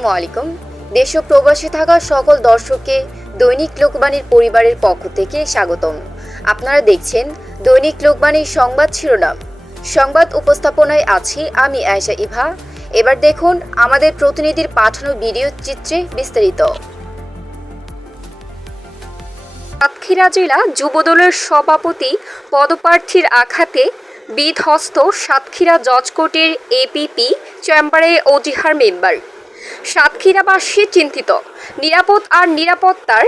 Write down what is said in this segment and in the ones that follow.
আসসালামু আলাইকুম। দেশ ও প্রবাসে থাকা সকল দর্শককে দৈনিক লোকবাণীর পরিবারের পক্ষ থেকে স্বাগতম। আপনারা দেখছেন দৈনিক লোকবাণীর সংবাদ শিরোনাম। সংবাদ উপস্থাপনায় আছি আমি আয়েশা ইভা। এবার দেখুন আমাদের প্রতিনিধির পাঠানো ভিডিও চিত্রে বিস্তারিত। সাতক্ষীরা জেলা যুবদলের সভাপতি পদপ্রার্থীর আঘাতে বিধ্বস্ত সাতক্ষীরা জজ কোর্টের এপিপি চেম্বারে ওজিহার মেম্বার। সাতক্ষীরাবাসী চিন্তিত, নিরাপত্তার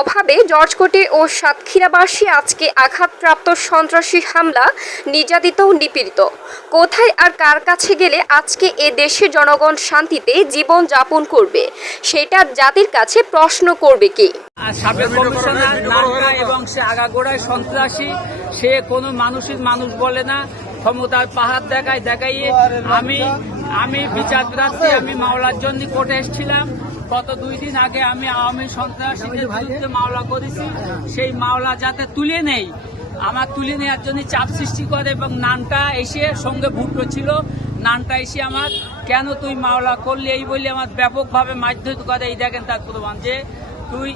অভাবে জজ কোর্টে ও সাতক্ষীরাবাসী আজকে আঘাতপ্রাপ্ত সন্ত্রাসী হামলা নির্যাতিত ও নিপীড়িত। কোথায় আর কার কাছে গেলে আজকে এ দেশের জনগণ শান্তিতে জীবন যাপন করবে, সেটা জাতির কাছে প্রশ্ন করবে কে? সাবেক কমিশনার নানকা এবং সে আগাগোড়ায় সন্ত্রাসী, সে কোনো মানুষ বলে না, ক্ষমতার পাহাড় দেখাইয়ে আমি বিচার প্রার্থী, আমি মামলার জন্য কোর্টে এসেছিলাম। গত 2 দিন আগে আমি আওয়ামী সন্ত্রাসীদের বিরুদ্ধে মামলা করেছি, সেই মামলা যাতে তুলে নেই, আমার তুলে নেওয়ার জন্য চাপ সৃষ্টি করে এবং নানটা এসে সঙ্গে ভুট্টো ছিল, নানটা এসে আমার কেন তুই মামলা করলি এই বলে আমার ব্যাপকভাবে মারধর করে। এই দেখেন তার প্রমাণ যে তুই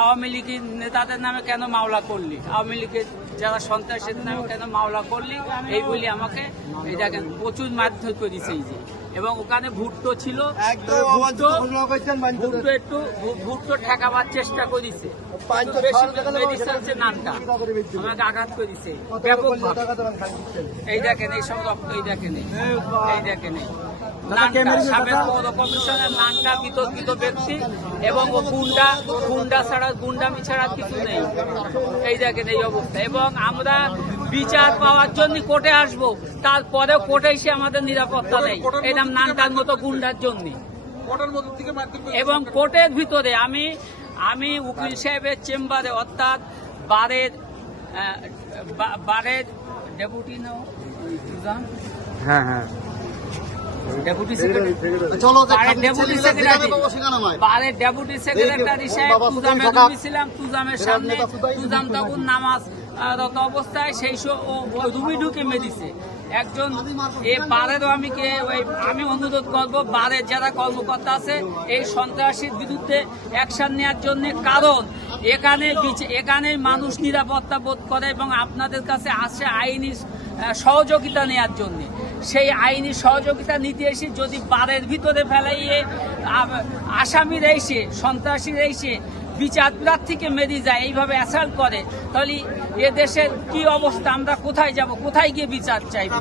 আওয়ামী লীগের নেতাদের নামে কেন মামলা করলি, আওয়ামী লীগের যারা সন্ত্রাসীদের নামে কেন মামলা করলি এই বলে আমাকে এই দেখেন প্রচুর মারধর করেছে। এই যে এবং ওখানে ভুট্টো ছিল, ভুট্টো ঠেকাবার চেষ্টা করেছে, নানটা আমাকে আঘাত করেছে ব্যাপক। এই দেখেন এই সব রক্ত, এই দেখেন সাবেক পৌর কমিশনের নানটা বিতর্কিত ব্যক্তি এবং ও গুন্ডা ছাড়া, গুন্ডামি ছাড়া কিছু নেই। এই দেখেন এই অবস্থা এবং আমরা বিচার পাওয়ার জন্য কোর্টে আসবো, তারপরেও কোর্টে এসে আমাদের নিরাপত্তা নেই, এরকম নানটার মতো গুন্ডার জন্য। এবং কোর্টের ভিতরে আমি উকিল সাহেবের চেম্বারে অর্থাৎ বারের ডেপুটি ডেপুটি সেক্রেটারি সাহেব তুজামে ঢুকেছিলাম, তুজামের সামনে তুজাম তখন নামাজ অবস্থায় সেই রুমি ঢুকে মেরেছে একজন। এ বারেরও আমি অনুরোধ করবো বারের যারা কর্মকর্তা আছে এই সন্ত্রাসীর বিরুদ্ধে অ্যাকশন নেওয়ার জন্য, কারণ এখানে মানুষ নিরাপত্তা বোধ করে এবং আপনাদের কাছে আসে আইনি সহযোগিতা নেওয়ার জন্য। সেই আইনি সহযোগিতা নিতে এসে যদি বারের ভিতরে ফেলাইয়ে আসামিরা এসে, সন্ত্রাসীরা এসে বিচার প্রার্থীকে মেরে যায়, এইভাবে অ্যাসাল্ট করে, তাহলে এ দেশের কি অবস্থা? আমরা কোথায় যাব? কোথায় গিয়ে বিচার চাইব?